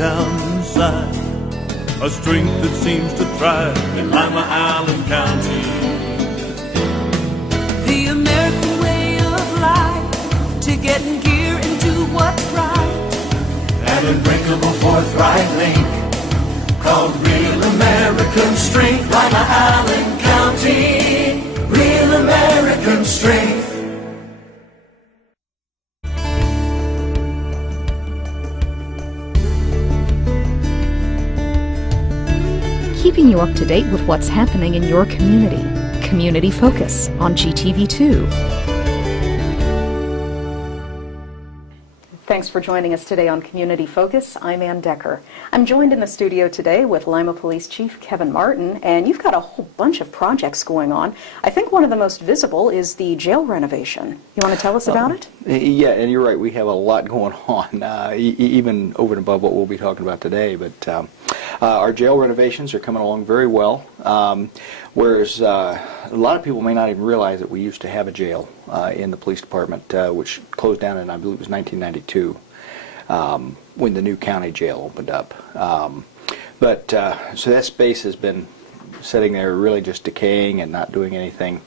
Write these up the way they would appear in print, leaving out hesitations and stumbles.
down inside, a strength that seems to thrive in Lima, Allen County. The American way of life, to get in gear and do what's right. An unbreakable forthright link called real American strength. Lima, Allen County, real American strength. Keeping you up to date with what's happening in your community. Community Focus on GTV2. Thanks for joining us today on Community Focus. I'm Ann Decker. I'm joined in the studio today with Lima Police Chief Kevin Martin, and you've got a whole bunch of projects going on. I think one of the most visible is the jail renovation. You want to tell us about it? Yeah, and you're right. We have a lot going on, even over and above what we'll be talking about today. But our jail renovations are coming along very well, whereas a lot of people may not even realize that we used to have a jail in the police department, which closed down in, I believe it was 1992, when the new county jail opened up. So that space has been sitting there really just decaying and not doing anything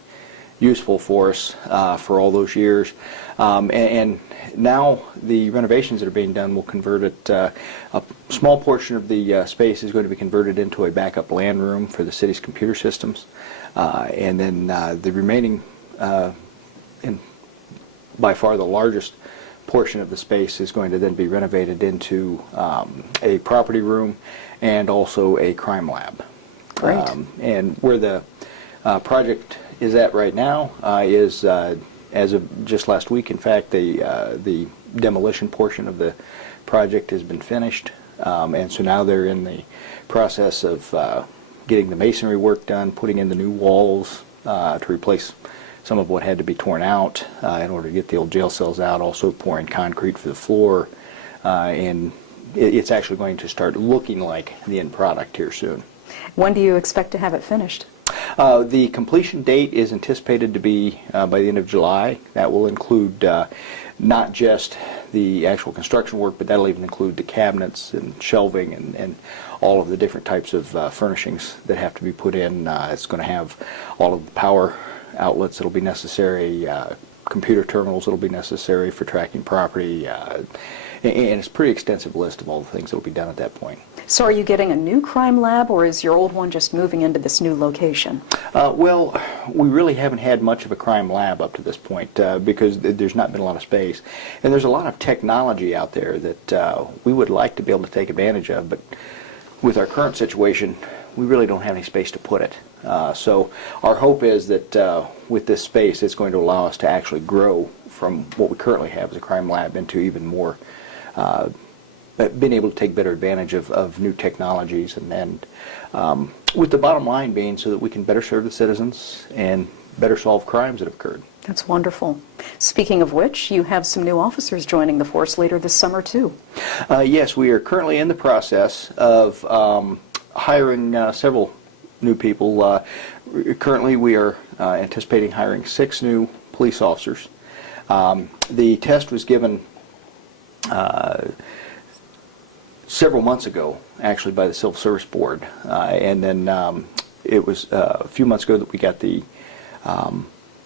useful for us for all those years. And now the renovations that are being done will convert it, a small portion of the space is going to be converted into a backup LAN room for the city's computer systems. And then the remaining, and by far the largest portion of the space is going to then be renovated into a property room and also a crime lab. Great. And where the project is at right now is, as of just last week, in fact, the demolition portion of the project has been finished, and so now they're in the process of getting the masonry work done, putting in the new walls to replace some of what had to be torn out in order to get the old jail cells out, also pouring concrete for the floor, and it's actually going to start looking like the end product here soon. When do you expect to have it finished? The completion date is anticipated to be by the end of July. That will include not just the actual construction work, but that'll even include the cabinets and shelving and all of the different types of furnishings that have to be put in. It's going to have all of the power outlets that'll be necessary, computer terminals that'll be necessary for tracking property, and it's a pretty extensive list of all the things that will be done at that point. So are you getting a new crime lab, or is your old one just moving into this new location? Well, we really haven't had much of a crime lab up to this point because there's not been a lot of space. And there's a lot of technology out there that we would like to be able to take advantage of, but with our current situation, we really don't have any space to put it. So our hope is that with this space, it's going to allow us to actually grow from what we currently have as a crime lab into even more, being able to take better advantage of new technologies, and with the bottom line being so that we can better serve the citizens and better solve crimes that have occurred. That's wonderful. Speaking of which, you have some new officers joining the force later this summer, too. Yes, we are currently in the process of hiring several new people. Currently, we are anticipating hiring 6 new police officers. The test was given several months ago, actually, by the Civil Service Board, and then it was a few months ago that we got the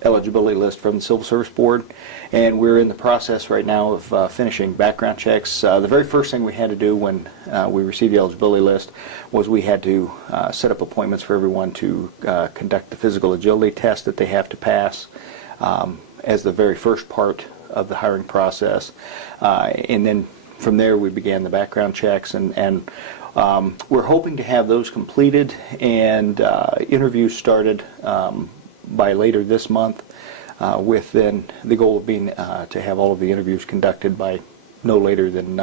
eligibility list from the Civil Service Board, and we're in the process right now of finishing background checks. The very first thing we had to do when we received the eligibility list was we had to set up appointments for everyone to conduct the physical agility test that they have to pass as the very first part of the hiring process, and then from there we began the background checks, and we're hoping to have those completed and interviews started by later this month, with then the goal of being to have all of the interviews conducted by no later than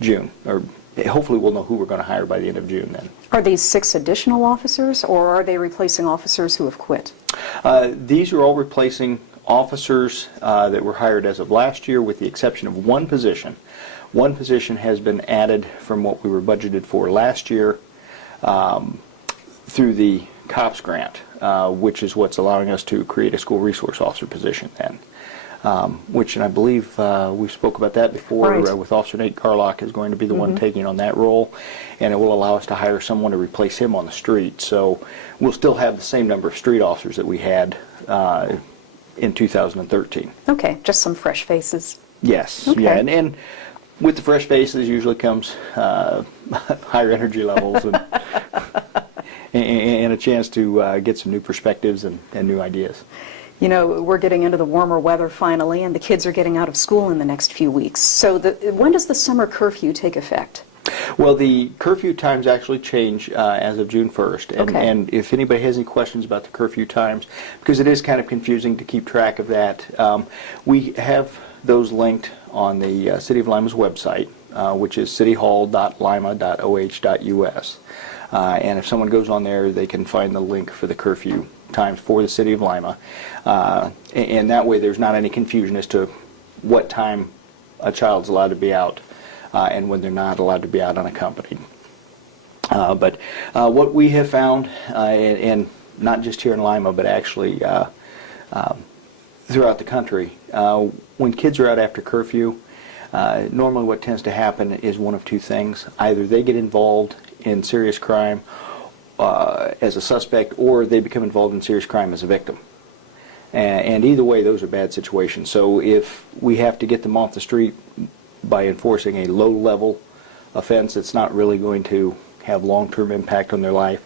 June, or hopefully we'll know who we're going to hire by the end of June then. Are these 6 additional officers, or are they replacing officers who have quit? These are all replacing officers that were hired as of last year, with the exception of one position. One position has been added from what we were budgeted for last year through the COPS grant, which is what's allowing us to create a school resource officer position then. which, and I believe we spoke about that before, Right. with Officer Nate Carlock is going to be the one taking on that role, and it will allow us to hire someone to replace him on the street. So we'll still have the same number of street officers that we had in 2013. Okay, just some fresh faces. Yes, Okay. yeah, and with the fresh faces usually comes higher energy levels and a chance to get some new perspectives and new ideas. You know, we're getting into the warmer weather finally, and the kids are getting out of school in the next few weeks. So when does the summer curfew take effect? Well, the curfew times actually change as of June 1st. Okay. And if anybody has any questions about the curfew times, because it is kind of confusing to keep track of that, we have those linked on the City of Lima's website, which is cityhall.lima.oh.us. And if someone goes on there, they can find the link for the curfew times for the City of Lima. And that way there's not any confusion as to what time a child's allowed to be out and when they're not allowed to be out unaccompanied. But what we have found, and not just here in Lima, but actually throughout the country, when kids are out after curfew, normally what tends to happen is one of two things. Either they get involved in serious crime as a suspect, or they become involved in serious crime as a victim. And either way, those are bad situations. So if we have to get them off the street by enforcing a low-level offense that's not really going to have long-term impact on their life,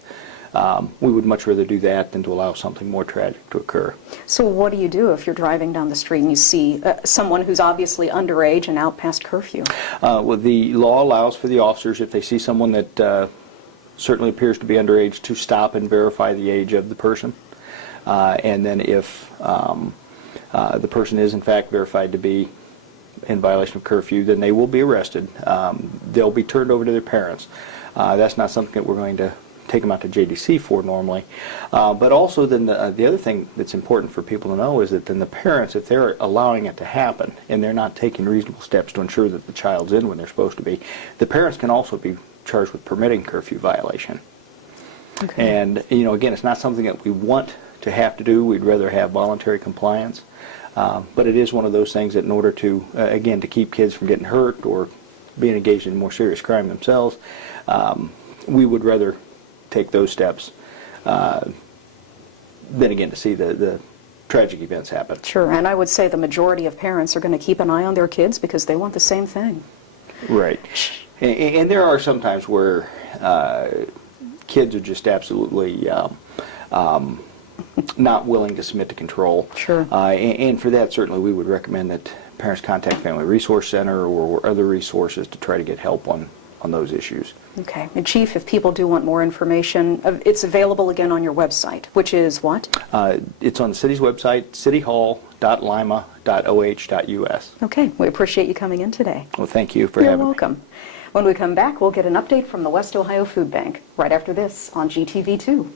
we would much rather do that than to allow something more tragic to occur. So what do you do if you're driving down the street and you see someone who's obviously underage and out past curfew? Well, the law allows for the officers, if they see someone that certainly appears to be underage, to stop and verify the age of the person. And then if the person is in fact verified to be in violation of curfew, then they will be arrested. They'll be turned over to their parents. That's not something that we're going to take them out to JDC for normally. But also then the other thing that's important for people to know is that then the parents, if they're allowing it to happen and they're not taking reasonable steps to ensure that the child's in when they're supposed to be, the parents can also be charged with permitting curfew violation. Okay. And, you know, again, it's not something that we want to have to do. We'd rather have voluntary compliance. But it is one of those things that in order to, again, to keep kids from getting hurt or being engaged in more serious crime themselves, we would rather take those steps than, again, to see the tragic events happen. Sure, and I would say the majority of parents are going to keep an eye on their kids because they want the same thing. Right. And there are some times where kids are just absolutely not willing to submit to control. Sure. And for that, certainly we would recommend that parents contact Family Resource Center or other resources to try to get help on those issues. Okay. And Chief, if people do want more information, it's available again on your website, which is what? It's on the city's website, cityhall.lima.oh.us. Okay. We appreciate you coming in today. Well, thank you for You're having me. welcome. When we come back, we'll get an update from the West Ohio Food Bank right after this on GTV2.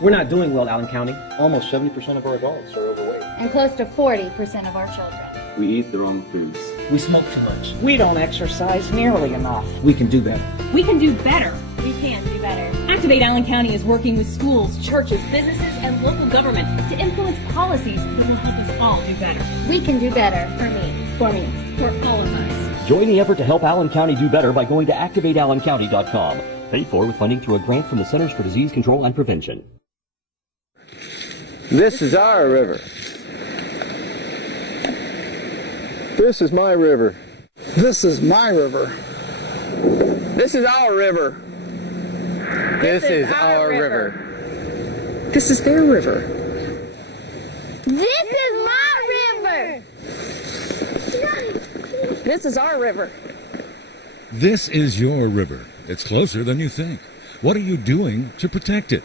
We're not doing well, Allen County. Almost 70% of our adults are overweight. And close to 40% of our children. We eat the wrong foods. We smoke too much. We don't exercise nearly enough. We can do better. We can do better. We can do better. Activate Allen County is working with schools, churches, businesses, and local government to influence policies that will help us all do better. We can do better. For me. For me. For all of us. Join the effort to help Allen County do better by going to activateallencounty.com. Paid for with funding through a grant from the Centers for Disease Control and Prevention. This is our river. This is my river. This is my river. This is our river. This is our river. This is their river. This is my river. This is our river. This is your river. It's closer than you think. What are you doing to protect it?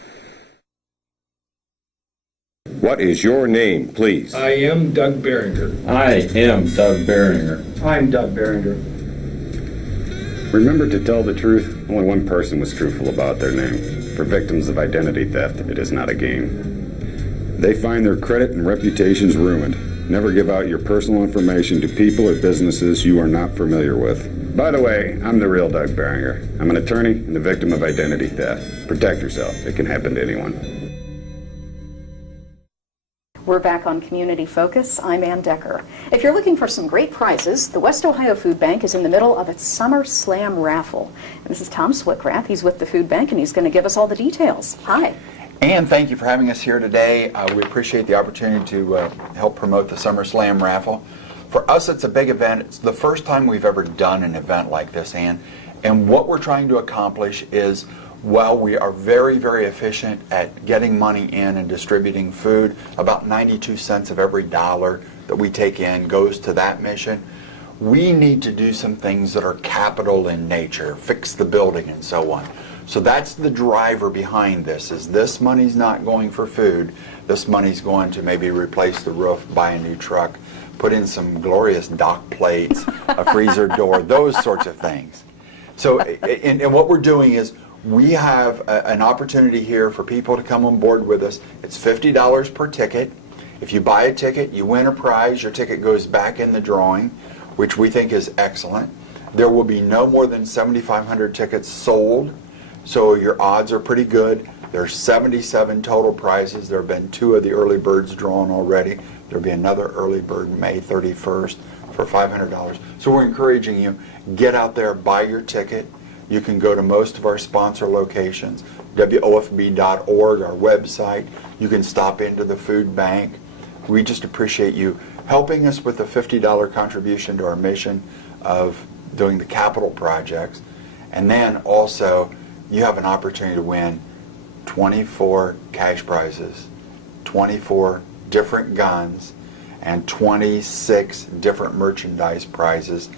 What is your name, please? I am Doug Behringer. I am Doug Behringer. I'm Doug Behringer. Remember to tell the truth. Only one person was truthful about their name. For victims of identity theft, it is not a game. They find their credit and reputations ruined. Never give out your personal information to people or businesses you are not familiar with. By the way, I'm the real Doug Behringer. I'm an attorney and the victim of identity theft. Protect yourself. It can happen to anyone. We're back on Community Focus. I'm Ann Decker. If you're looking for some great prizes, the West Ohio Food Bank is in the middle of its Summer Slam raffle. And this is Tom Swickrath. He's with the Food Bank, and he's going to give us all the details. Hi. And thank you for having us here today. We appreciate the opportunity to help promote the Summer Slam raffle. For us, it's a big event. It's the first time we've ever done an event like this, Ann. And what we're trying to accomplish is, while we are very, very efficient at getting money in and distributing food, about 92 cents of every dollar that we take in goes to that mission. We need to do some things that are capital in nature, fix the building and so on. So that's the driver behind this, is this money's not going for food. This money's going to maybe replace the roof, buy a new truck, put in some glorious dock plates, a freezer door, those sorts of things. So, and what we're doing is, we have an opportunity here for people to come on board with us. It's $50 per ticket. If you buy a ticket, you win a prize. Your ticket goes back in the drawing, which we think is excellent. There will be no more than 7,500 tickets sold, so your odds are pretty good. There's 77 total prizes. There have been 2 of the early birds drawn already. There'll be another early bird May 31st for $500. So we're encouraging you, get out there, buy your ticket. You can go to most of our sponsor locations, WOFB.org, our website. You can stop into the food bank. We just appreciate you helping us with the $50 contribution to our mission of doing the capital projects. And then also, you have an opportunity to win 24 cash prizes, 24 different guns, and 26 different merchandise prizes.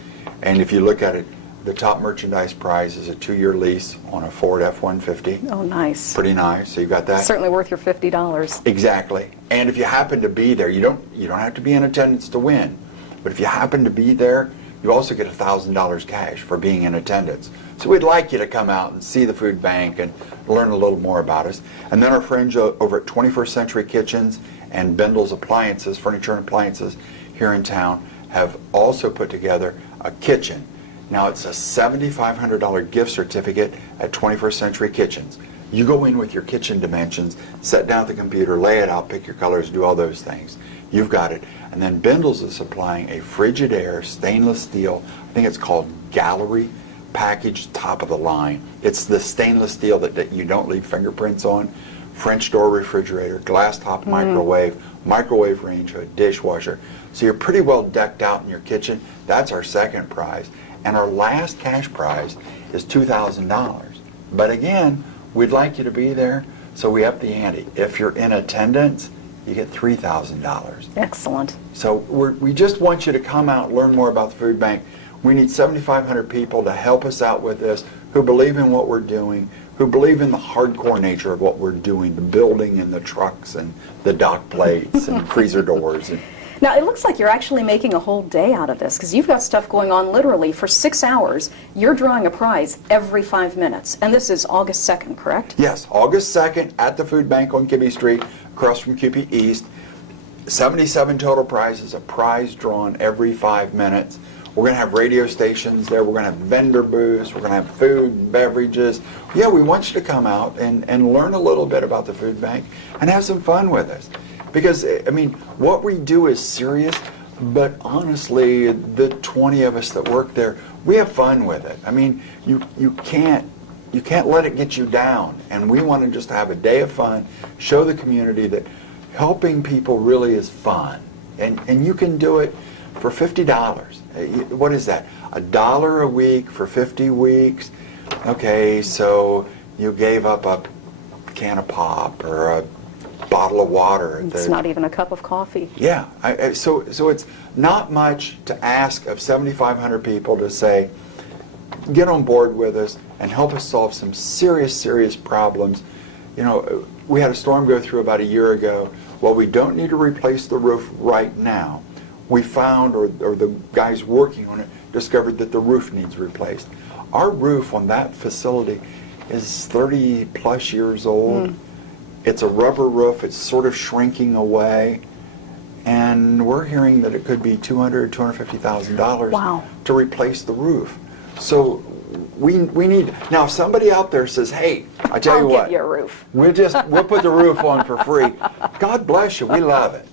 And if you look at it, the top merchandise prize is a 2-year lease on a Ford F-150. Oh, nice. Pretty nice. So you got that. Certainly worth your $50. Exactly. And if you happen to be there, you don't have to be in attendance to win. But if you happen to be there, you also get $1,000 cash for being in attendance. So we'd like you to come out and see the food bank and learn a little more about us. And then our friends over at 21st Century Kitchens and Bendel's Appliances, Furniture and Appliances here in town, have also put together a kitchen. Now, it's a $7,500 gift certificate at 21st Century Kitchens. You go in with your kitchen dimensions, set down at the computer, lay it out, pick your colors, do all those things. You've got it. And then Bendel's is supplying a Frigidaire stainless steel, I think it's called Gallery, package top of the line. It's the stainless steel that you don't leave fingerprints on. French door refrigerator, glass top microwave, microwave range hood, dishwasher. So you're pretty well decked out in your kitchen. That's our second prize. And our last cash prize is $2,000. But again, we'd like you to be there, so we up the ante. If you're in attendance, you get $3,000. Excellent. So we just want you to come out and learn more about the food bank. We need 7,500 people to help us out with this, who believe in what we're doing, who believe in the hardcore nature of what we're doing, the building and the trucks and the dock plates and freezer doors. Now, it looks like you're actually making a whole day out of this, because you've got stuff going on literally for 6 hours. You're drawing a prize every 5 minutes, and this is August 2nd, correct? Yes, August 2nd at the Food Bank on Kibbe Street, across from QP East. 77 total prizes, a prize drawn every 5 minutes. We're going to have radio stations there. We're going to have vendor booths. We're going to have food, beverages. Yeah, we want you to come out and learn a little bit about the food bank and have some fun with us. Because, I mean, what we do is serious, but honestly, the 20 of us that work there, we have fun with it. I mean, you can't let it get you down. And we want to just have a day of fun, show the community that helping people really is fun. And you can do it for $50. What is that? $1 a week for 50 weeks? Okay, so you gave up a can of pop or a bottle of water. It's not even a cup of coffee. Yeah, so it's not much to ask of 7,500 people to say, get on board with us and help us solve some serious problems. You know, we had a storm go through about a year ago. Well, we don't need to replace the roof right now. We found, or the guys working on it, discovered that the roof needs replaced. Our roof on that facility is 30 plus years old. It's a rubber roof. It's sort of shrinking away. And we're hearing that it could be $200,000, $250,000 to replace the roof. So we need, now if somebody out there says, hey, I tell you what, I'll give you a roof. We'll put the roof on for free. God bless you, we love it.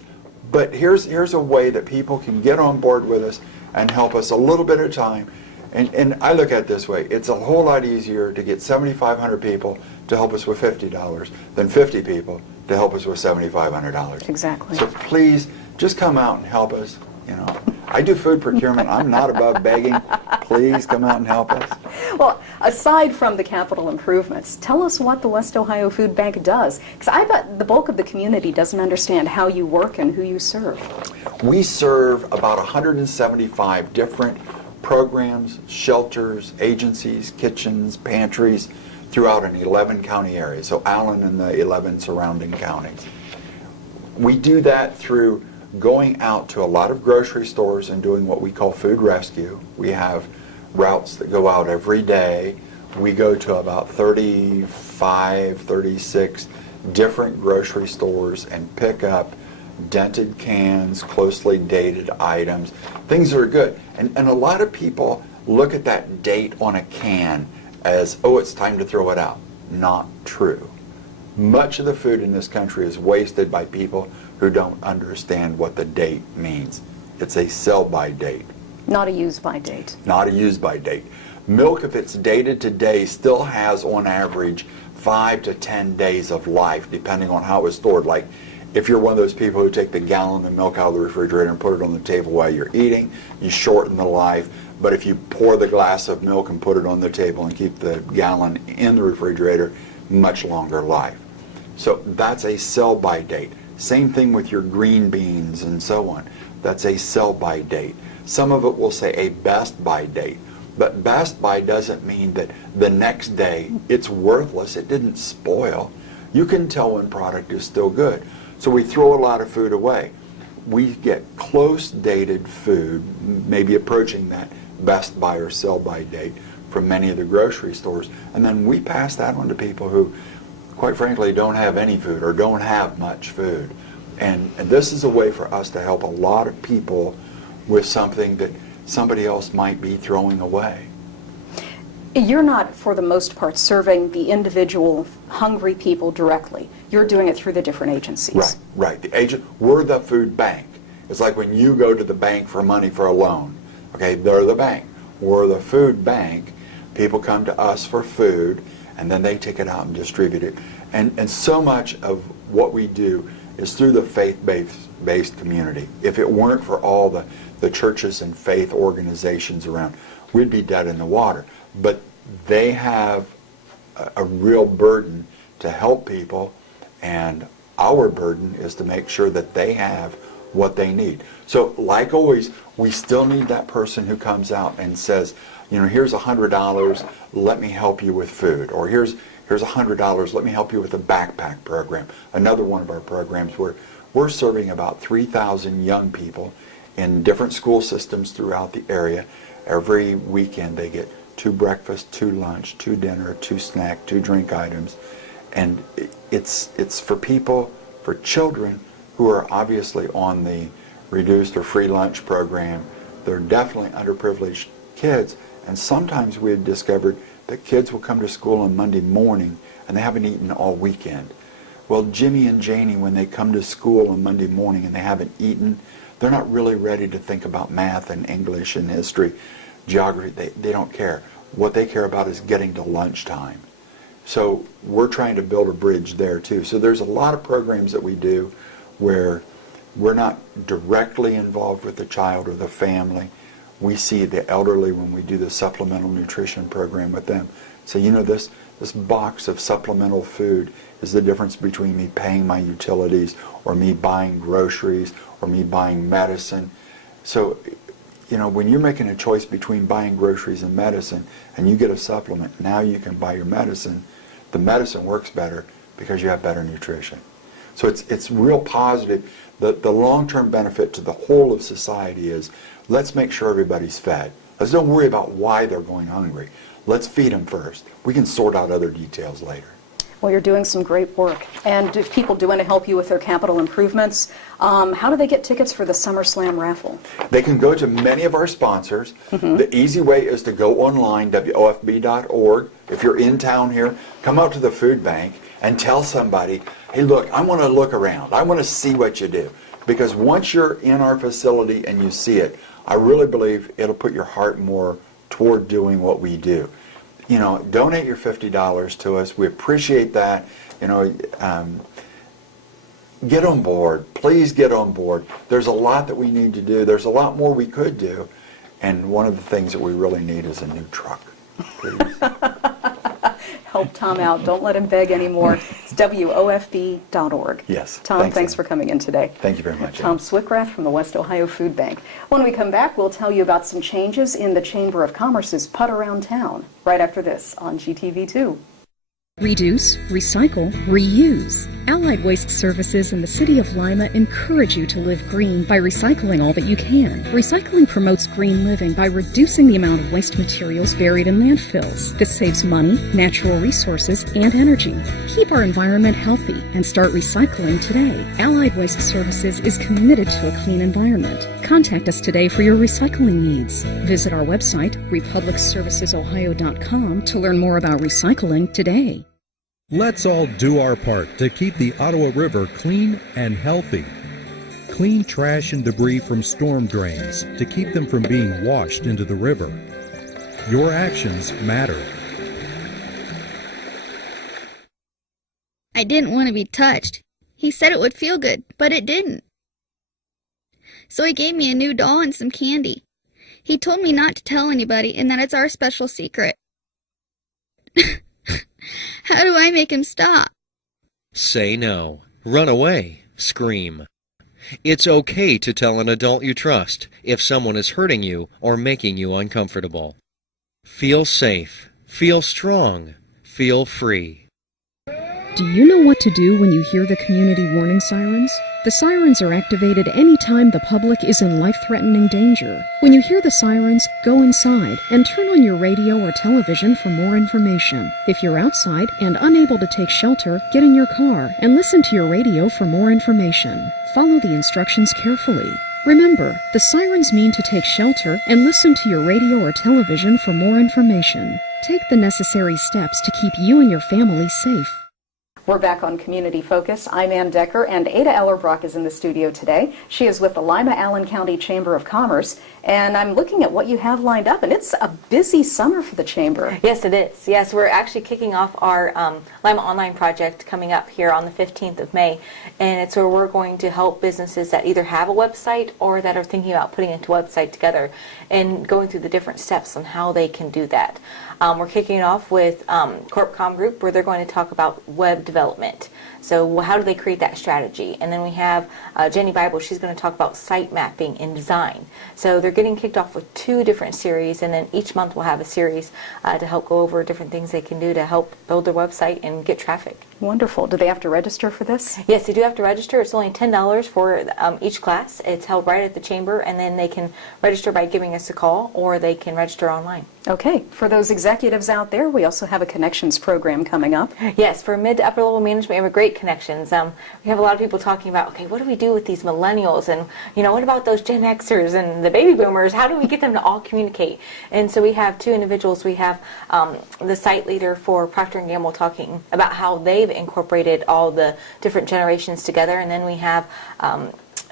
But here's a way that people can get on board with us and help us a little bit at a time. And I look at it this way. It's a whole lot easier to get 7,500 people to help us with $50 than 50 people to help us with $7,500. Exactly. So please, just come out and help us. You know, I do food procurement. I'm not above begging. Please come out and help us. Well, aside from the capital improvements, tell us what the West Ohio Food Bank does. Because I bet the bulk of the community doesn't understand how you work and who you serve. We serve about 175 different programs, shelters, agencies, kitchens, pantries throughout an 11-county area. So Allen and the 11 surrounding counties. We do that through going out to a lot of grocery stores and doing what we call food rescue. We have routes that go out every day. We go to about 35, 36 different grocery stores and pick up dented cans, closely dated items, things that are good. And a lot of people look at that date on a can as, oh, it's time to throw it out. Not true. Much of the food in this country is wasted by people who don't understand what the date means. It's a sell-by date. Not a use-by date. Not a use-by date. Milk, if it's dated today, still has on average 5 to 10 days of life, depending on how it's stored. Like, if you're one of those people who take the gallon of milk out of the refrigerator and put it on the table while you're eating, you shorten the life. But if you pour the glass of milk and put it on the table and keep the gallon in the refrigerator, much longer life. So that's a sell-by date. Same thing with your green beans and so on. That's a sell-by date. Some of it will say a best-by date. But best-by doesn't mean that the next day it's worthless. It didn't spoil. You can tell when product is still good. So we throw a lot of food away. We get close dated food, maybe approaching that best-by or sell-by date from many of the grocery stores. And then we pass that on to people who, quite frankly, don't have any food or don't have much food. And this is a way for us to help a lot of people with something that somebody else might be throwing away. You're not, for the most part, serving the individual hungry people directly. You're doing it through the different agencies. Right, right. The agent, we're the food bank. It's like when you go to the bank for money for a loan. Okay, they're the bank. We're the food bank. People come to us for food, and then they take it out and distribute it. And so much of what we do is through the faith-based community. If it weren't for all the churches and faith organizations around, we'd be dead in the water. But they have a real burden to help people, and our burden is to make sure that they have what they need. So like always, we still need that person who comes out and says, you know, here's $100, let me help you with food. Or here's $100, let me help you with a backpack program. Another one of our programs where we're serving about 3,000 young people in different school systems throughout the area. Every weekend they get 2 breakfast, 2 lunch, 2 dinner, 2 snack, 2 drink items. And it's for people, for children who are obviously on the reduced or free lunch program. They're definitely underprivileged kids. And sometimes we've discovered that kids will come to school on Monday morning and they haven't eaten all weekend. Well, Jimmy and Janie, when they come to school on Monday morning and they haven't eaten, they're not really ready to think about math and English and history, geography. They don't care. What they care about is getting to lunchtime. So we're trying to build a bridge there too. So there's a lot of programs that we do where we're not directly involved with the child or the family. We see the elderly when we do the supplemental nutrition program with them. So you know, this box of supplemental food is the difference between me paying my utilities or me buying groceries or me buying medicine. So, you know, when you're making a choice between buying groceries and medicine and you get a supplement, now you can buy your medicine. The medicine works better because you have better nutrition. So it's real positive. The long-term benefit to the whole of society is, let's make sure everybody's fed. Let's don't worry about why they're going hungry. Let's feed them first. We can sort out other details later. Well, you're doing some great work. And if people do want to help you with their capital improvements, how do they get tickets for the SummerSlam raffle? They can go to many of our sponsors. The easy way is to go online, WOFB.org. If you're in town here, come out to the food bank and tell somebody, hey, look, I want to look around. I want to see what you do. Because once you're in our facility and you see it, I really believe it'll put your heart more toward doing what we do. You know, donate your $50 to us. We appreciate that. You know, get on board. Please get on board. There's a lot that we need to do. There's a lot more we could do. And one of the things that we really need is a new truck. Please. Help Tom out. Don't let him beg anymore. It's WOFB.org. Yes. Tom, thanks Ann. for coming in today. Thank you very much. Tom Swickrath from the West Ohio Food Bank. When we come back, we'll tell you about some changes in the Chamber of Commerce's Putt Around Town right after this on GTV2. Reduce, recycle, reuse. Allied Waste Services in the City of Lima encourage you to live green by recycling all that you can. Recycling promotes green living by reducing the amount of waste materials buried in landfills. This saves money, natural resources, and energy. Keep our environment healthy and start recycling today. Allied Waste Services is committed to a clean environment. Contact us today for your recycling needs. Visit our website, republicservicesohio.com, to learn more about recycling today. Let's all do our part to keep the Ottawa River clean and healthy. Clean trash and debris from storm drains to keep them from being washed into the river. Your actions matter. I didn't want to be touched. He said it would feel good, but it didn't. So he gave me a new doll and some candy. He told me not to tell anybody and that it's our special secret. How do I make him stop? Say no. Run away. Scream. It's okay to tell an adult you trust if someone is hurting you or making you uncomfortable. Feel safe. Feel strong. Feel free. Do you know what to do when you hear the community warning sirens? The sirens are activated anytime the public is in life-threatening danger. When you hear the sirens, go inside and turn on your radio or television for more information. If you're outside and unable to take shelter, get in your car and listen to your radio for more information. Follow the instructions carefully. Remember, the sirens mean to take shelter and listen to your radio or television for more information. Take the necessary steps to keep you and your family safe. We're back on Community Focus. I'm Ann Decker, and Adah Ellerbrock is in the studio today. She is with the Lima-Allen County Chamber of Commerce, and I'm looking at what you have lined up, and it's a busy summer for the Chamber. Yes, it is. Yes, we're actually kicking off our Lima Online project coming up here on the 15th of May, and it's where we're going to help businesses that either have a website or that are thinking about putting into a website together and going through the different steps on how they can do that. We're kicking it off with CorpCom Group, where they're going to talk about web development. So how do they create that strategy? And then we have Jenny Bible. She's going to talk about site mapping and design. So they're getting kicked off with 2 different series, and then each month we'll have a series to help go over different things they can do to help build their website and get traffic. Wonderful. Do they have to register for this? Yes, they do have to register. It's only $10 for each class. It's held right at the Chamber, and then they can register by giving us a call, or they can register online. Okay. For those executives out there, we also have a Connections program coming up. Yes, for mid to upper level management, we have a great Connections. We have a lot of people talking about, okay, what do we do with these millennials? And, you know, what about those Gen Xers and the baby boomers? How do we get them to all communicate? And so we have 2 individuals. We have the site leader for Procter & Gamble talking about how they've incorporated all the different generations together. And then we have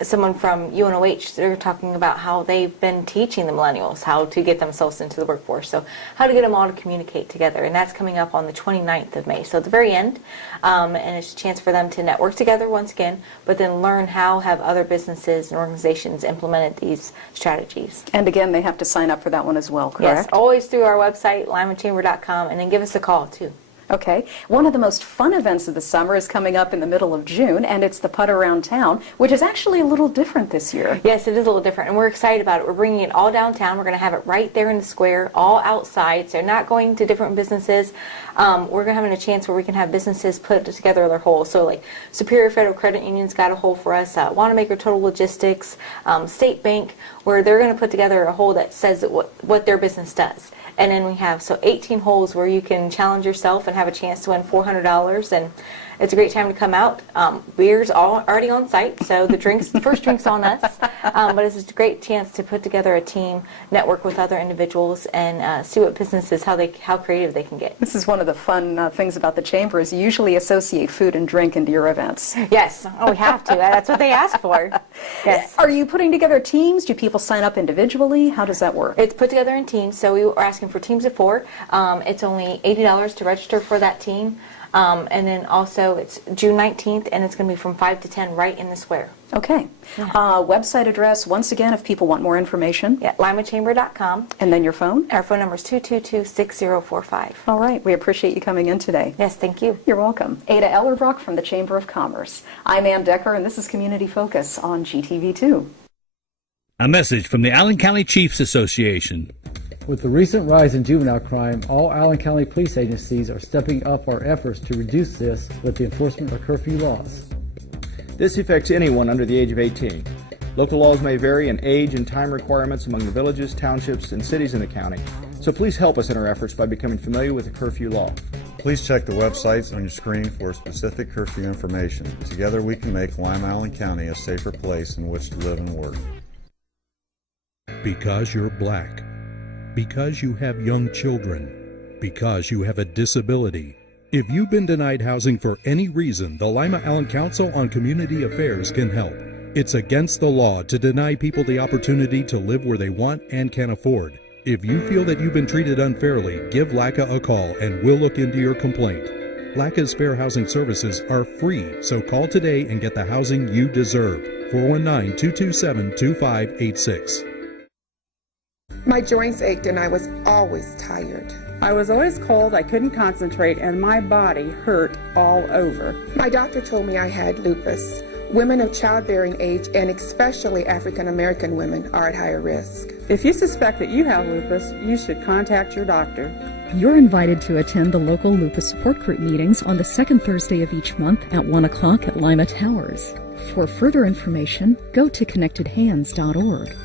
someone from UNOH. They're talking about how they've been teaching the millennials how to get themselves into the workforce. So how to get them all to communicate together. And that's coming up on the 29th of May. So at the very end, and it's a chance for them to network together once again, but then learn how have other businesses and organizations implemented these strategies. And again, they have to sign up for that one as well, correct? Yes, always through our website, limachamber.com, and then give us a call too. Okay. One of the most fun events of the summer is coming up in the middle of June, and it's the Putt Around Town, which is actually a little different this year. Yes, it is a little different, and we're excited about it. We're bringing it all downtown. We're going to have it right there in the square, all outside, so not going to different businesses. We're going to have a chance where we can have businesses put together their hole. So like Superior Federal Credit Union's got a hole for us, Wanamaker Total Logistics, State Bank, where they're going to put together a hole that says what their business does. And then we have 18 holes where you can challenge yourself and have a chance to win $400. it's a great time to come out. Beer's already on site, so the first drink's on us. But it's a great chance to put together a team, network with other individuals, and see what businesses, how creative they can get. This is one of the fun things about the Chamber is you usually associate food and drink into your events. Yes, we have to. That's what they ask for. Yes. Are you putting together teams? Do people sign up individually? How does that work? It's put together in teams, so we are asking for teams of 4. It's only $80 to register for that team. And then also it's June 19th, and it's going to be from 5 to 10 right in the square. Okay. Website address, once again, if people want more information. Yeah, limachamber.com. And then your phone? Our phone number is 222-6045. All right. We appreciate you coming in today. Yes, thank you. You're welcome. Adah Ellerbrock from the Chamber of Commerce. I'm Ann Decker, and this is Community Focus on GTV2. A message from the Allen County Chiefs Association. With the recent rise in juvenile crime, all Allen County police agencies are stepping up our efforts to reduce this with the enforcement of curfew laws. This affects anyone under the age of 18. Local laws may vary in age and time requirements among the villages, townships, and cities in the county, so please help us in our efforts by becoming familiar with the curfew law. Please check the websites on your screen for specific curfew information. Together we can make Lima Allen County a safer place in which to live and work. Because you're black. Because you have young children. Because you have a disability. If you've been denied housing for any reason, the Lima Allen Council on Community Affairs can help. It's against the law to deny people the opportunity to live where they want and can afford. If you feel that you've been treated unfairly, give LACA a call and we'll look into your complaint. LACA's fair housing services are free, so call today and get the housing you deserve. 419-227-2586. My joints ached and I was always tired. I was always cold, I couldn't concentrate, and my body hurt all over. My doctor told me I had lupus. Women of childbearing age, and especially African American women, are at higher risk. If you suspect that you have lupus, you should contact your doctor. You're invited to attend the local lupus support group meetings on the second Thursday of each month at 1 o'clock at Lima Towers. For further information, go to connectedhands.org.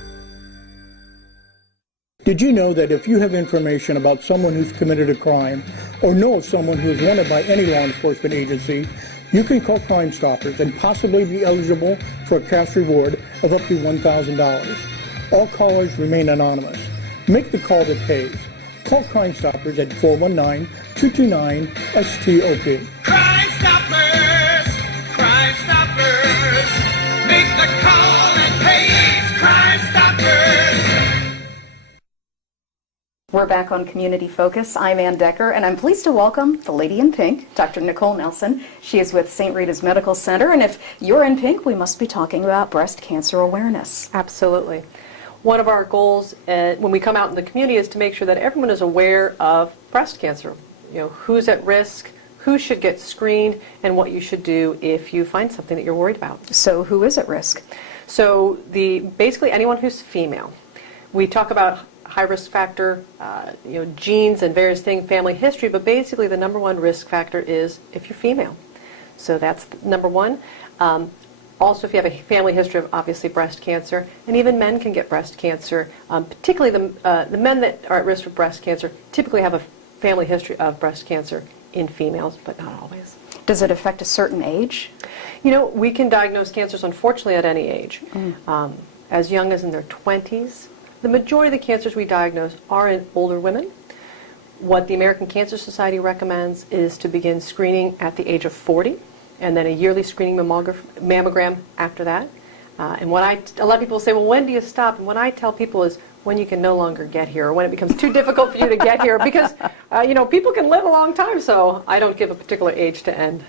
Did you know that if you have information about someone who's committed a crime or know of someone who is wanted by any law enforcement agency, you can call Crime Stoppers and possibly be eligible for a cash reward of up to $1,000. All callers remain anonymous. Make the call that pays. Call Crime Stoppers at 419-229-STOP. Crime Stoppers! Crime Stoppers! Make the call that pays! Crime Stoppers! We're back on Community Focus. I'm Ann Decker, and I'm pleased to welcome the lady in pink, Dr. Nicole Nelson. She is with St. Rita's Medical Center, and if you're in pink, we must be talking about breast cancer awareness. Absolutely. One of our goals when we come out in the community is to make sure that everyone is aware of breast cancer. You know, who's at risk, who should get screened, and what you should do if you find something that you're worried about. So who is at risk? So basically anyone who's female. We talk about high risk factor, genes and various things, family history, but basically the number one risk factor is if you're female. So that's number one. Also, if you have a family history of obviously breast cancer, and even men can get breast cancer, particularly the men that are at risk for breast cancer typically have a family history of breast cancer in females, but not always. Does it affect a certain age? You know, we can diagnose cancers unfortunately at any age. As young as in their 20s. The majority of the cancers we diagnose are in older women. What the American Cancer Society recommends is to begin screening at the age of 40, and then a yearly screening mammogram after that. And a lot of people say, well, when do you stop? And what I tell people is when you can no longer get here, or when it becomes too difficult for you to get here, because people can live a long time, so I don't give a particular age to end.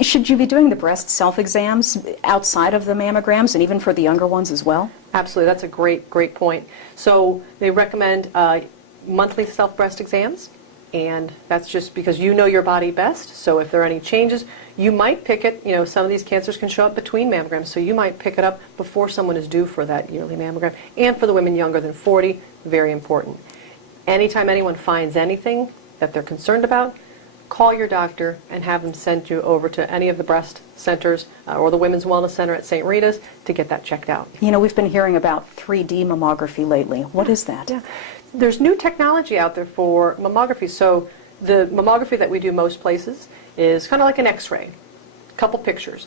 Should you be doing the breast self-exams outside of the mammograms, and even for the younger ones as well? Absolutely, that's a great point. So they recommend monthly self-breast exams, and that's just because you know your body best. So if there are any changes, you might pick it. You know, some of these cancers can show up between mammograms, so you might pick it up before someone is due for that yearly mammogram. And for the women younger than 40, very important. Anytime anyone finds anything that they're concerned about, call your doctor and have them send you over to any of the breast centers or the Women's Wellness Center at St. Rita's to get that checked out. You know, we've been hearing about 3D mammography lately. What is that? Yeah. There's new technology out there for mammography. So the mammography that we do most places is kind of like an X-ray. couple pictures.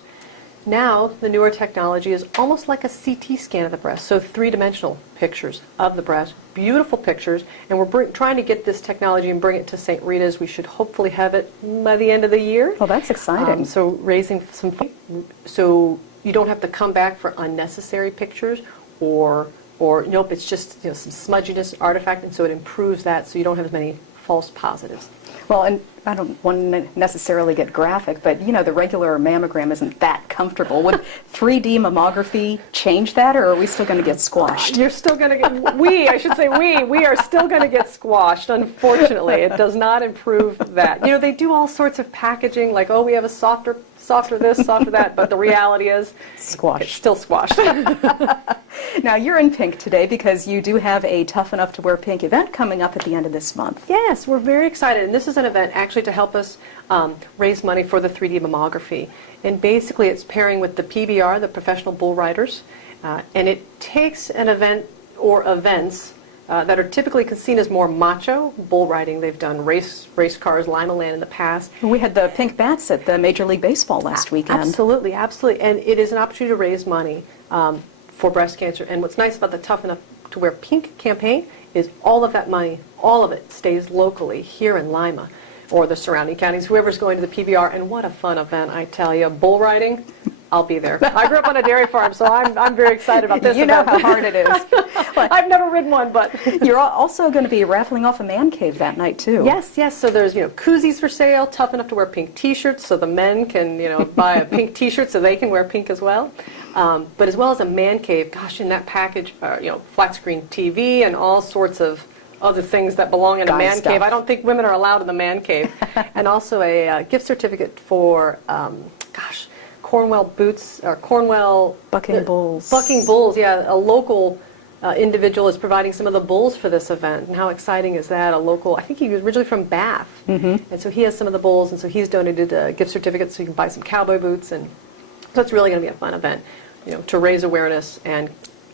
Now, the newer technology is almost like a CT scan of the breast, so three-dimensional pictures of the breast, beautiful pictures, and we're trying to get this technology and bring it to St. Rita's. We should hopefully have it by the end of the year. Well, that's exciting. So raising some funds, so you don't have to come back for unnecessary pictures or nope, it's just some smudginess, artifact, and so it improves that so you don't have as many false positives. Well, and I don't want to necessarily get graphic, but the regular mammogram isn't that comfortable. Would 3D mammography change that, or are we still going to get squashed? You're still going to get, we are still going to get squashed, unfortunately. It does not improve that. They do all sorts of packaging, like, oh, we have a softer this, softer that, but the reality is, squashed. It's still squashed. Now, you're in pink today because you do have a Tough Enough to Wear Pink event coming up at the end of this month. Yes, we're very excited, and this is an event actually to help us raise money for the 3D mammography. And basically it's pairing with the PBR, the Professional Bull Riders, and it takes an event or events that are typically seen as more macho, bull riding. They've done race cars, Lima Land in the past. We had the pink bats at the Major League Baseball last weekend. Absolutely, absolutely. And it is an opportunity to raise money for breast cancer. And what's nice about the Tough Enough to Wear Pink campaign is all of that money, all of it stays locally here in Lima or the surrounding counties, whoever's going to the PBR. And what a fun event, I tell you. Bull riding, I'll be there. I grew up on a dairy farm, so I'm very excited about this event. Know how hard it is. I've never ridden one, but... You're also going to be raffling off a man cave that night, too. Yes. So there's, koozies for sale, Tough Enough to Wear Pink T-shirts, so the men can, buy a pink T-shirt so they can wear pink as well. But as well as a man cave, gosh, in that package, flat screen TV and all sorts of other things that belong in a man cave. I don't think women are allowed in the man cave. And also a gift certificate for, Cornwell boots, or Cornwell... Bucking bulls. Bucking bulls, yeah. A local individual is providing some of the bulls for this event. And how exciting is that? A local, I think he was originally from Bath. Mm-hmm. And so he has some of the bulls, and so he's donated a gift certificate so you can buy some cowboy boots. And so it's really going to be a fun event, to raise awareness, and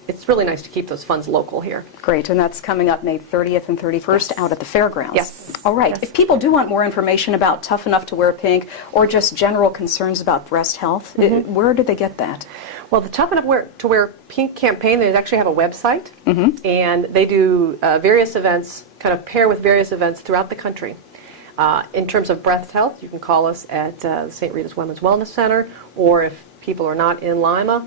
it's really nice to keep those funds local here. Great, and that's coming up May 30th and 31st out at the fairgrounds. Yes. All right. Yes. If people do want more information about Tough Enough to Wear Pink or just general concerns about breast health, where do they get that? Well, the Tough Enough to Wear Pink campaign, they actually have a website, and they do various events, kind of pair with various events throughout the country. In terms of breast health, you can call us at St. Rita's Women's Wellness Center, or if people are not in Lima,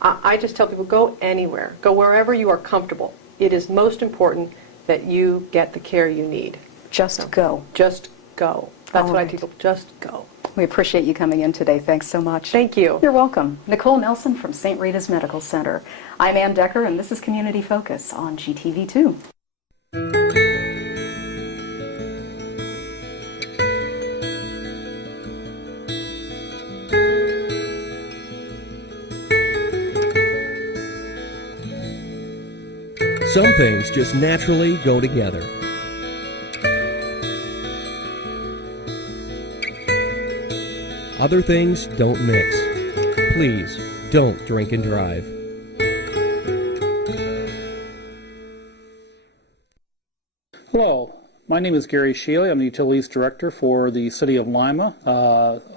I just tell people, go anywhere. Go wherever you are comfortable. It is most important that you get the care you need. Just go. Just go. That's what I tell people. Just go. We appreciate you coming in today. Thanks so much. Thank you. You're welcome. Nicole Nelson from St. Rita's Medical Center. I'm Ann Decker, and this is Community Focus on GTV2. Some things just naturally go together. Other things don't mix. Please, don't drink and drive. Hello, my name is Gary Shealy. I'm the Utilities Director for the City of Lima.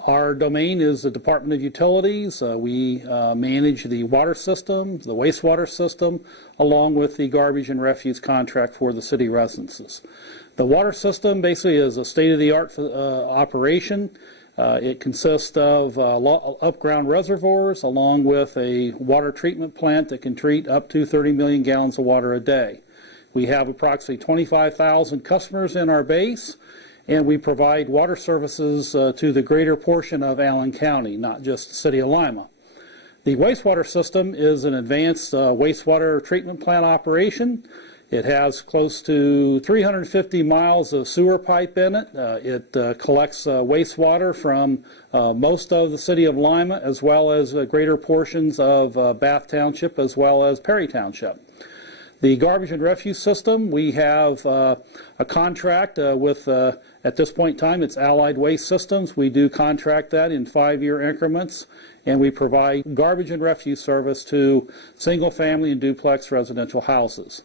Our domain is the Department of Utilities. We manage the water system, the wastewater system, along with the garbage and refuse contract for the city residences. The water system basically is a state-of-the-art operation. It consists of up-ground reservoirs along with a water treatment plant that can treat up to 30 million gallons of water a day. We have approximately 25,000 customers in our base, and we provide water services to the greater portion of Allen County, not just the city of Lima. The wastewater system is an advanced wastewater treatment plant operation. It has close to 350 miles of sewer pipe in it. It collects wastewater from most of the city of Lima, as well as greater portions of Bath Township, as well as Perry Township. The garbage and refuse system, we have a contract with, at this point in time, it's Allied Waste Systems. We do contract that in 5-year increments, and we provide garbage and refuse service to single-family and duplex residential houses.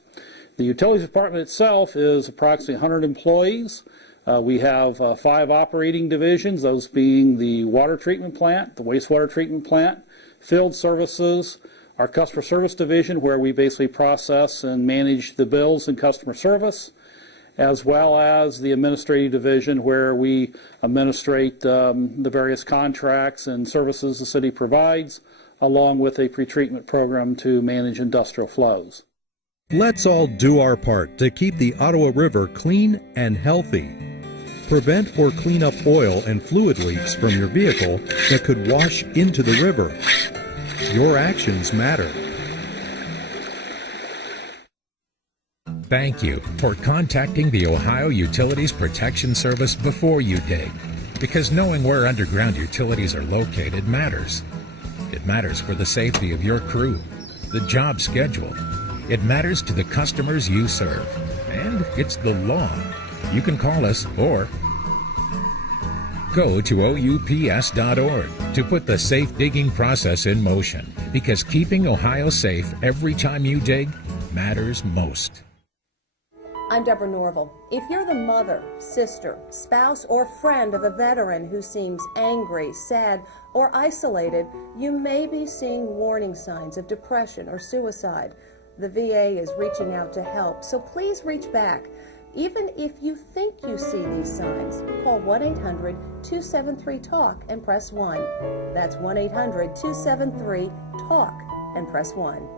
The Utilities Department itself is approximately 100 employees. We have 5 operating divisions, those being the water treatment plant, the wastewater treatment plant, field services, our customer service division, where we basically process and manage the bills and customer service, as well as the administrative division, where we administrate the various contracts and services the city provides, along with a pretreatment program to manage industrial flows. Let's all do our part to keep the Ottawa River clean and healthy. Prevent or clean up oil and fluid leaks from your vehicle that could wash into the river. Your actions matter. Thank you for contacting the Ohio Utilities Protection Service before you dig, because knowing where underground utilities are located matters. It matters for the safety of your crew, the job schedule. It matters to the customers you serve, and it's the law. You can call us or go to oups.org to put the safe digging process in motion, because keeping Ohio safe every time you dig matters most. I'm Deborah Norville. If you're the mother, sister, spouse, or friend of a veteran who seems angry, sad, or isolated, you may be seeing warning signs of depression or suicide. The VA is reaching out to help, so please reach back. Even if you think you see these signs, call 1-800-273-TALK and press 1. That's 1-800-273-TALK and press 1.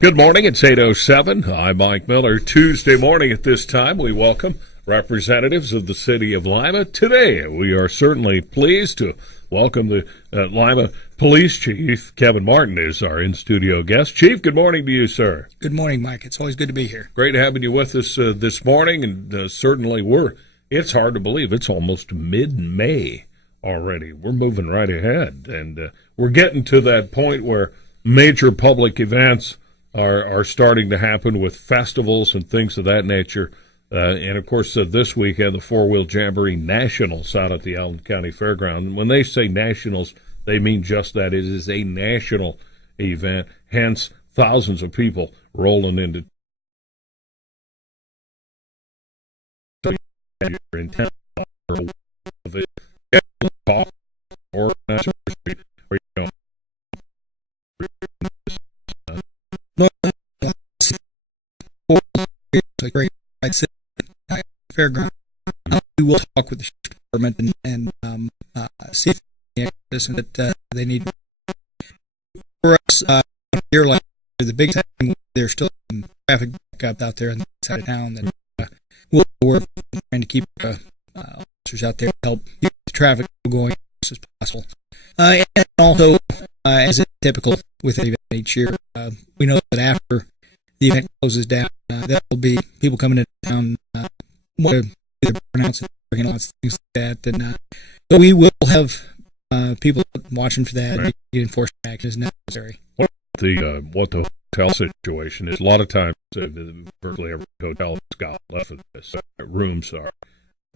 Good morning, it's 8:07. I'm Mike Miller. Tuesday morning at this time, we welcome representatives of the city of Lima. Today, we are certainly pleased to welcome the Lima Police Chief. Kevin Martin is our in-studio guest. Chief, good morning to you, sir. Good morning, Mike. It's always good to be here. Great having you with us this morning, and certainly it's hard to believe it's almost mid-May already. We're moving right ahead, and we're getting to that point where major public events are starting to happen with festivals and things of that nature. And, of course, this weekend, the Four-Wheel Jamboree Nationals out at the Allen County Fairground. And when they say nationals, they mean just that. It is a national event, hence thousands of people rolling into your intent of it, or you know, no, it's a great fairground. We will talk with the sheriff's department and see if that they need. For us, here, like the big thing, there's still some traffic backup out there on the side of town that we're trying to keep officers out there to help keep the traffic going as fast as possible. And also, as is typical with an event each year, we know that after the event closes down, there will be people coming into town, either burnouts and parking lots, things like that. And so we will have people watching for that and get enforcement action as necessary. What the hotel situation is, a lot of times virtually every hotel has got left of this. Rooms are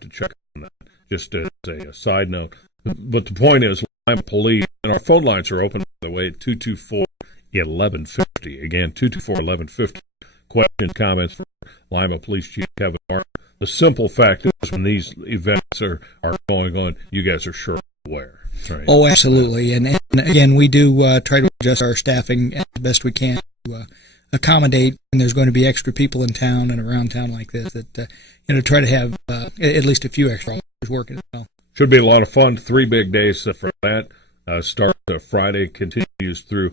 to check on that. Just as a side note, but the point is, Lima Police, and our phone lines are open, by the way, at 224-1150. Again, 224-1150. Questions, comments for Lima Police Chief Kevin Martin. The simple fact is, when these events are going on, you guys are sure aware. Right? Oh, absolutely. And again, we do try to adjust our staffing as best we can to accommodate when there's going to be extra people in town and around town like this, that try to have at least a few extra officers working as well. Should be a lot of fun. 3 big days for that. Start Friday, continues through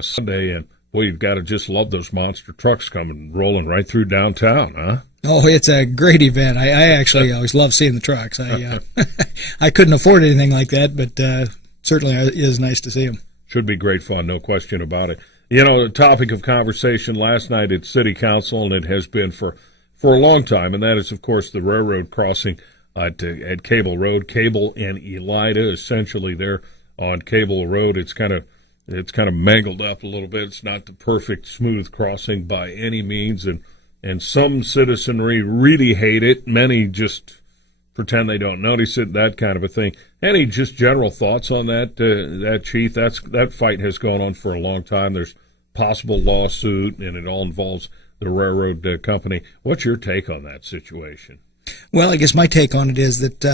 Sunday, and boy, you've got to just love those monster trucks coming rolling right through downtown, huh? Oh, it's a great event. I actually always love seeing the trucks. I couldn't afford anything like that, but certainly it is nice to see them. Should be great fun, no question about it. You know, the topic of conversation last night at City Council, and it has been for a long time, and that is, of course, the railroad crossing at Cable Road. Cable and Elida, essentially, there on Cable Road. It's kind of mangled up a little bit. It's not the perfect smooth crossing by any means, and some citizenry really hate it. Many just pretend they don't notice it, that kind of a thing. Any just general thoughts on that, Chief? That fight has gone on for a long time. There's possible lawsuit, and it all involves the railroad company. What's your take on that situation? Well, I guess my take on it is that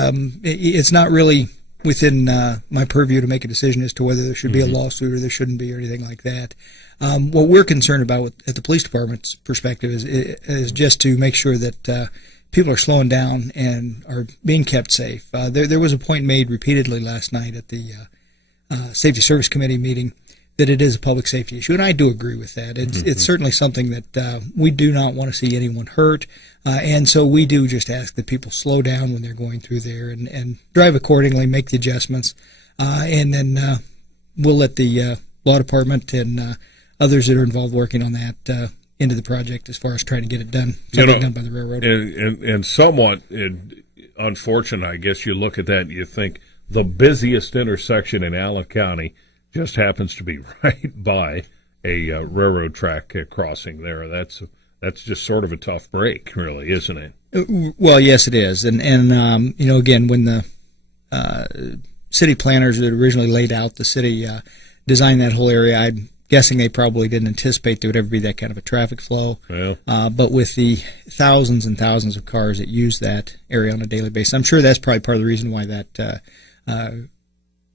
it's not really within my purview to make a decision as to whether there should be a lawsuit or there shouldn't be or anything like that. What we're concerned about at the police department's perspective is just to make sure that people are slowing down and are being kept safe. There was a point made repeatedly last night at the Safety Service Committee meeting that it is a public safety issue, and I do agree with that. It's certainly something that we do not want to see anyone hurt, and so we do just ask that people slow down when they're going through there and drive accordingly, make the adjustments, and then we'll let the law department and others that are involved working on that into the project as far as trying to get it done, done by the railroad. And somewhat unfortunate, I guess you look at that and you think the busiest intersection in Allen County just happens to be right by a railroad track crossing there. That's just sort of a tough break, really, isn't it? Well, yes, it is. And again, when the city planners that originally laid out the city designed that whole area, I'm guessing they probably didn't anticipate there would ever be that kind of a traffic flow. Yeah. But with the thousands and thousands of cars that use that area on a daily basis, I'm sure that's probably part of the reason why that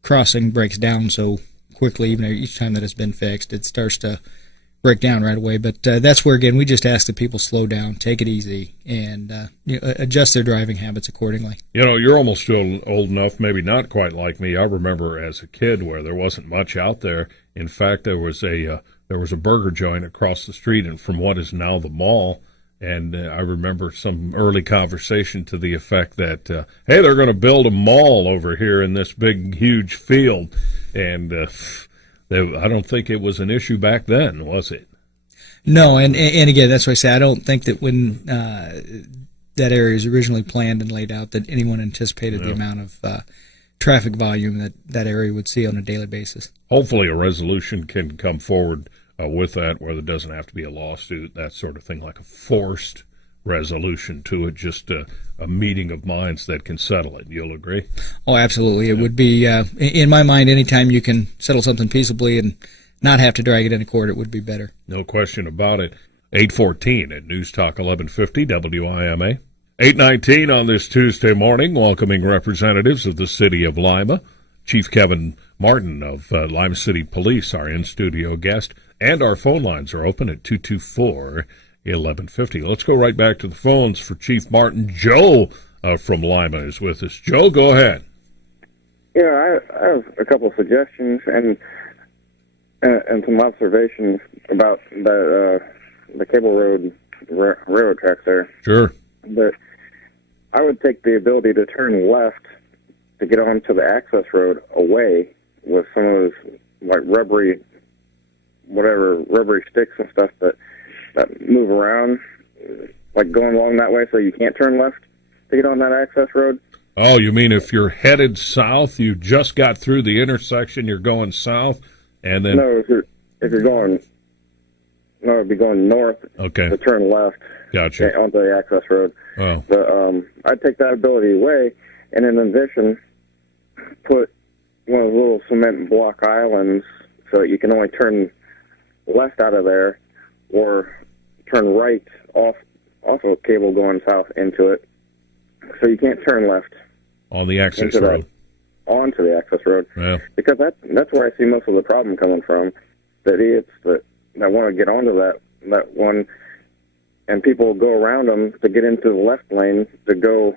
crossing breaks down so quickly. Even each time that it's been fixed, it starts to break down right away. But that's where, again, we just ask that people slow down, take it easy, and adjust their driving habits accordingly. You're almost old enough, maybe not quite like me. I remember as a kid where there wasn't much out there. In fact, there was a burger joint across the street, and from what is now the mall. And I remember some early conversation to the effect that, hey, they're going to build a mall over here in this big, huge field. And I don't think it was an issue back then, was it? No, and again, that's why I say I don't think that when that area was originally planned and laid out that anyone anticipated the amount of traffic volume that area would see on a daily basis. Hopefully a resolution can come forward with that, where there doesn't have to be a lawsuit, that sort of thing, like a forced resolution to it, just a meeting of minds that can settle it. You'll agree? Oh, absolutely. It would be, in my mind, anytime you can settle something peaceably and not have to drag it into court, it would be better. No question about it. 8:14 at News Talk 1150 WIMA. 8:19 on this Tuesday morning, welcoming representatives of the city of Lima. Chief Kevin Martin of Lima City Police, our in-studio guest. And our phone lines are open at 224-1150. Let's go right back to the phones for Chief Martin. Joe from Lima is with us. Joe, go ahead. Yeah, I have a couple of suggestions and some observations about the cable road railroad tracks there. Sure. But I would take the ability to turn left to get onto the access road away with some of those like rubbery sticks and stuff that move around, like going along that way so you can't turn left to get on that access road. Oh, you mean if you're headed south, you just got through the intersection, you're going south, and then... No, if you're going... No, it'd be going north to turn left onto the access road. Oh. But I'd take that ability away, and in addition, put one of those little cement block islands so that you can only turn left out of there or turn right off of a cable going south into it. So you can't turn left. On the access road. Onto the access road. Yeah. Because that's where I see most of the problem coming from. The idiots that want to get onto that one, and people go around them to get into the left lane to go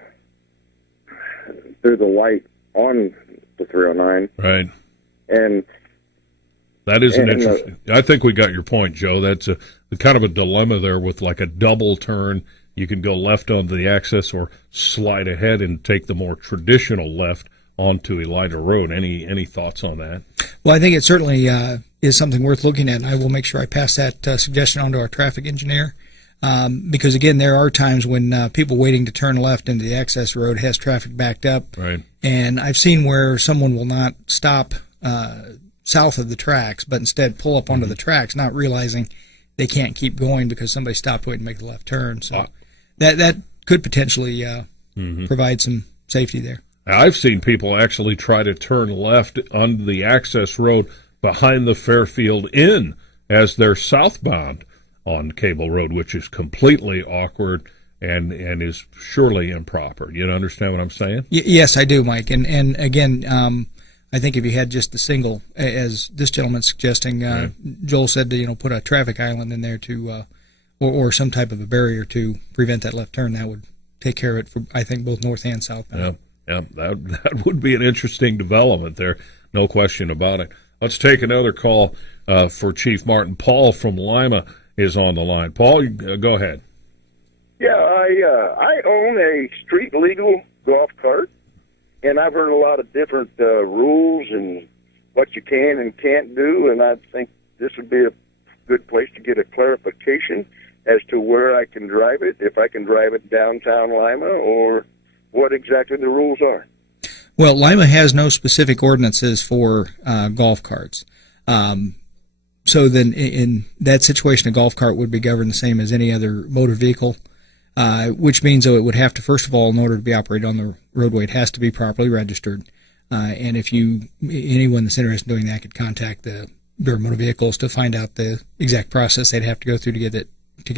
through the light on the 309. Right. And that is interesting. I think we got your point, Joe. That's kind of a dilemma there with like a double turn. You can go left onto the access or slide ahead and take the more traditional left onto Elida Road. Any thoughts on that? Well, I think it certainly is something worth looking at, and I will make sure I pass that suggestion on to our traffic engineer. Because, again, there are times when people waiting to turn left into the access road has traffic backed up. Right. And I've seen where someone will not stop south of the tracks, but instead pull up onto the tracks, not realizing they can't keep going because somebody stopped waiting to make the left turn. So that could potentially provide some safety there. I've seen people actually try to turn left onto the access road behind the Fairfield Inn as they're southbound on Cable Road, which is completely awkward and is surely improper. You understand what I'm saying? Yes, I do, Mike. And again, I think if you had just the single, as this gentleman's suggesting, Joel said to put a traffic island in there to, or some type of a barrier to prevent that left turn, that would take care of it for, I think, both north and south. Yeah, that would be an interesting development there, no question about it. Let's take another call for Chief Martin. Paul from Lima is on the line. Paul, go ahead. Yeah, I own a street legal golf cart, and I've heard a lot of different rules and what you can and can't do, and I think this would be a good place to get a clarification as to where I can drive it, if I can drive it downtown Lima, or what exactly the rules are. Well, Lima has no specific ordinances for golf carts. So then in that situation, a golf cart would be governed the same as any other motor vehicle, which means, though, it would have to, first of all, in order to be operated on the roadway, it has to be properly registered. And if anyone that's interested in doing that could contact the Bureau of Motor Vehicles to find out the exact process they'd have to go through to get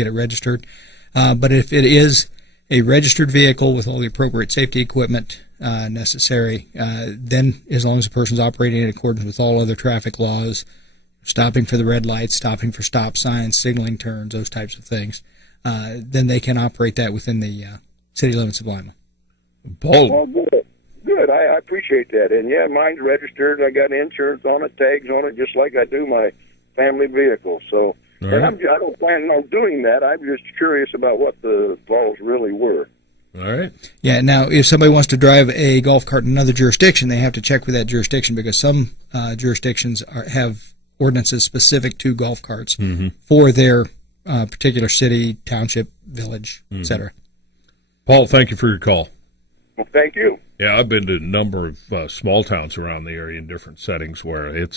it registered. But if it is a registered vehicle with all the appropriate safety equipment necessary, then as long as the person's operating in accordance with all other traffic laws, stopping for the red lights, stopping for stop signs, signaling turns, those types of things, then they can operate that within the city limits of Lima. Paul. Well, good. I appreciate that. And yeah, mine's registered. I got insurance on it, tags on it, just like I do my family vehicle. So, right. And I don't plan on doing that. I'm just curious about what the laws really were. All right. Yeah. Now, if somebody wants to drive a golf cart in another jurisdiction, they have to check with that jurisdiction, because some jurisdictions have ordinances specific to golf carts for their particular city, township, village, etc. Paul, thank you for your call. Well, thank you. Yeah, I've been to a number of small towns around the area in different settings where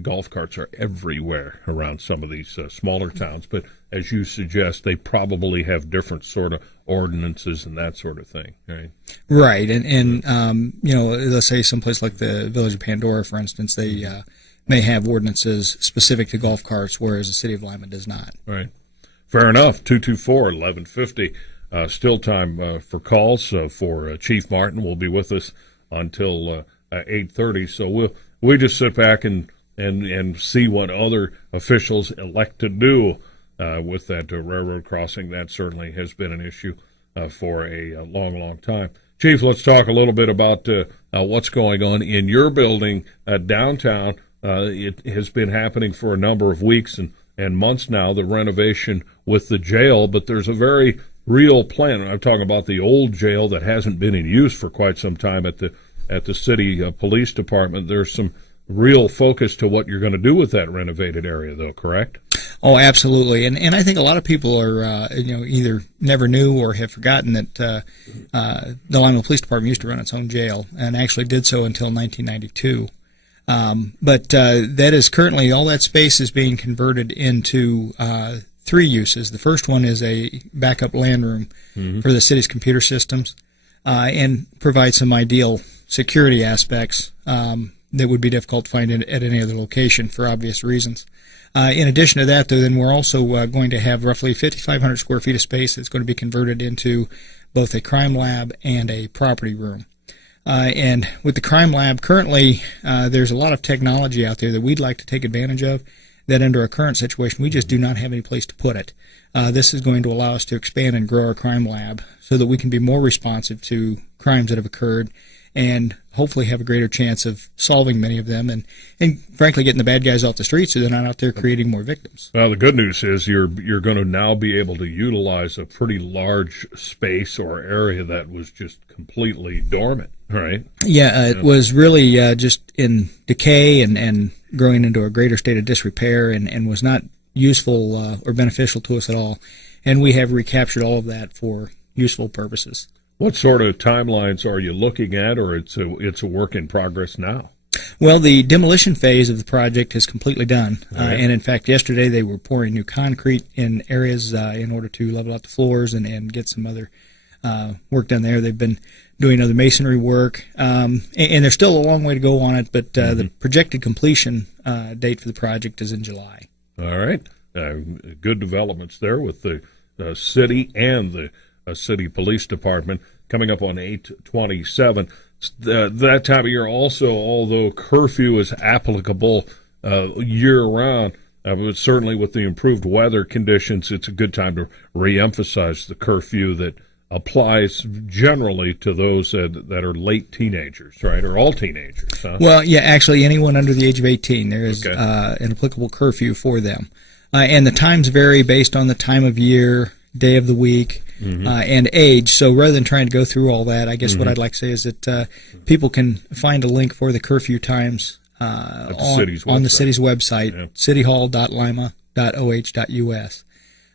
golf carts are everywhere around some of these smaller towns. But as you suggest, they probably have different sort of ordinances and that sort of thing, right? Right, and let's say someplace like the village of Pandora, for instance, they may have ordinances specific to golf carts, whereas the city of Lima does not. Right. Fair enough. 224-1150. Still time for calls for Chief Martin. Will be with us until 8:30. So we just sit back and see what other officials elect to do with that railroad crossing. That certainly has been an issue for a long, long time. Chief, let's talk a little bit about what's going on in your building downtown. It has been happening for a number of weeks and months now, the renovation with the jail, but there's a very real plan. I'm talking about the old jail that hasn't been in use for quite some time at the city police department. There's some real focus to what you're going to do with that renovated area, though, correct? Oh, absolutely. And I think a lot of people are either never knew or have forgotten that the Lima Police Department used to run its own jail, and actually did so until 1992. But that is currently, all that space is being converted into three uses. The first one is a backup land room for the city's computer systems, and provides some ideal security aspects that would be difficult to find at any other location for obvious reasons. In addition to that, though, then we're also going to have roughly 5,500 square feet of space that's going to be converted into both a crime lab and a property room. And with the crime lab, currently there's a lot of technology out there that we'd like to take advantage of, that under our current situation, we just do not have any place to put it. This is going to allow us to expand and grow our crime lab so that we can be more responsive to crimes that have occurred, and hopefully have a greater chance of solving many of them, and frankly getting the bad guys off the streets so they're not out there creating more victims. Well, the good news is you're going to now be able to utilize a pretty large space or area that was just completely dormant, right? Yeah, it was really just in decay and growing into a greater state of disrepair, and was not useful or beneficial to us at all. And we have recaptured all of that for useful purposes. What sort of timelines are you looking at, or it's a work in progress now? Well, the demolition phase of the project is completely done. Right. And in fact, yesterday they were pouring new concrete in areas in order to level out the floors and get some other work done there. They've been doing other masonry work, and there's still a long way to go on it, but the projected completion date for the project is in July. All right. Good developments there with the city and the city police department coming up on 8/27. That time of year also, although curfew is applicable year-round, but certainly with the improved weather conditions, it's a good time to reemphasize the curfew that applies generally to those that are late teenagers, right, or all teenagers, huh? Well, yeah, actually anyone under the age of 18, there is an applicable curfew for them. And the times vary based on the time of year, day of the week, and age. So rather than trying to go through all that, I guess what I'd like to say is that people can find a link for the curfew times on the city's website, cityhall.lima.oh.us.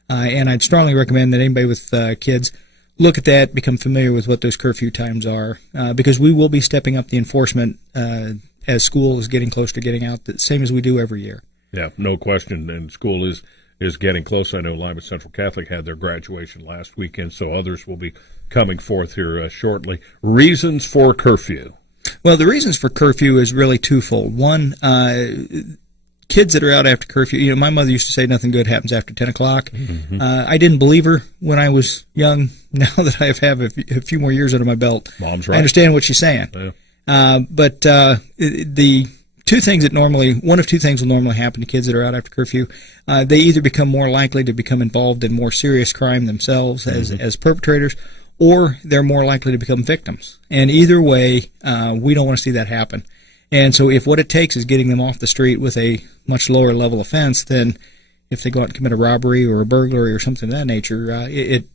And I'd strongly recommend that anybody with kids look at that, become familiar with what those curfew times are, because we will be stepping up the enforcement as school is getting close to getting out, the same as we do every year. Yeah, no question. And school is getting close. I know Lima Central Catholic had their graduation last weekend, so others will be coming forth here shortly. Reasons for curfew. Well, the reasons for curfew is really twofold. One, kids that are out after curfew, my mother used to say nothing good happens after 10 o'clock. I didn't believe her when I was young. Now that I have a few more years under my belt, Mom's right. I understand what she's saying. Yeah. But the one of two things will normally happen to kids that are out after curfew. They either become more likely to become involved in more serious crime themselves as perpetrators, or they're more likely to become victims. And either way, we don't want to see that happen. And so if what it takes is getting them off the street with a much lower level offense than if they go out and commit a robbery or a burglary or something of that nature, it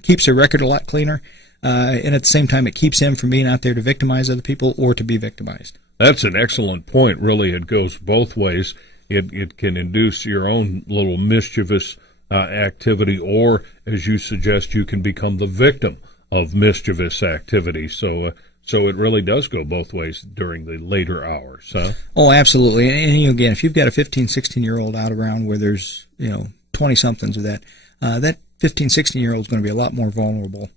keeps their record a lot cleaner. And at the same time, it keeps them from being out there to victimize other people or to be victimized. That's an excellent point. Really, it goes both ways. It can induce your own little mischievous activity, or, as you suggest, you can become the victim of mischievous activity. So it really does go both ways during the later hours, huh? Oh, absolutely. And again, if you've got a 15, 16-year-old out around where there's 20-somethings of that 15, 16-year-old is going to be a lot more vulnerable.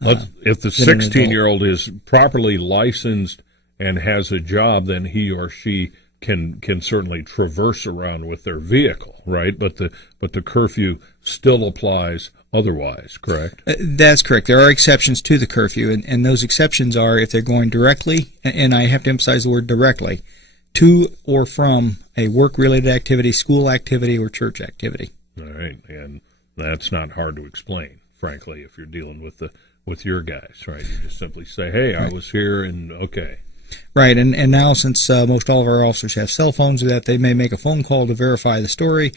If the 16-year-old is properly licensed and has a job, then he or she can certainly traverse around with their vehicle, right? But the curfew still applies otherwise, correct? That's correct. There are exceptions to the curfew, and those exceptions are if they're going directly, and I have to emphasize the word directly, to or from a work-related activity, school activity, or church activity. All right, and that's not hard to explain, frankly, if you're dealing with your guys, right? You just simply say, hey, I was here, and okay. Right, and now since most all of our officers have cell phones, that they may make a phone call to verify the story,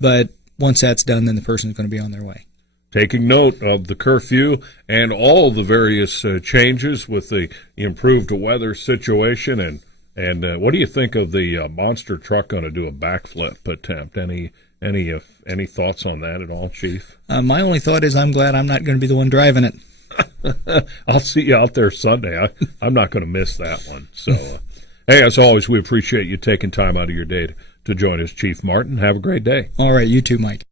but once that's done, then the person's going to be on their way. Taking note of the curfew and all the various changes with the improved weather situation, and what do you think of the monster truck going to do a backflip attempt? Any thoughts on that at all, Chief? My only thought is I'm glad I'm not going to be the one driving it. I'll see you out there Sunday. I'm not going to miss that one. So, hey, as always, we appreciate you taking time out of your day to join us, Chief Martin. Have a great day. All right, you too, Mike.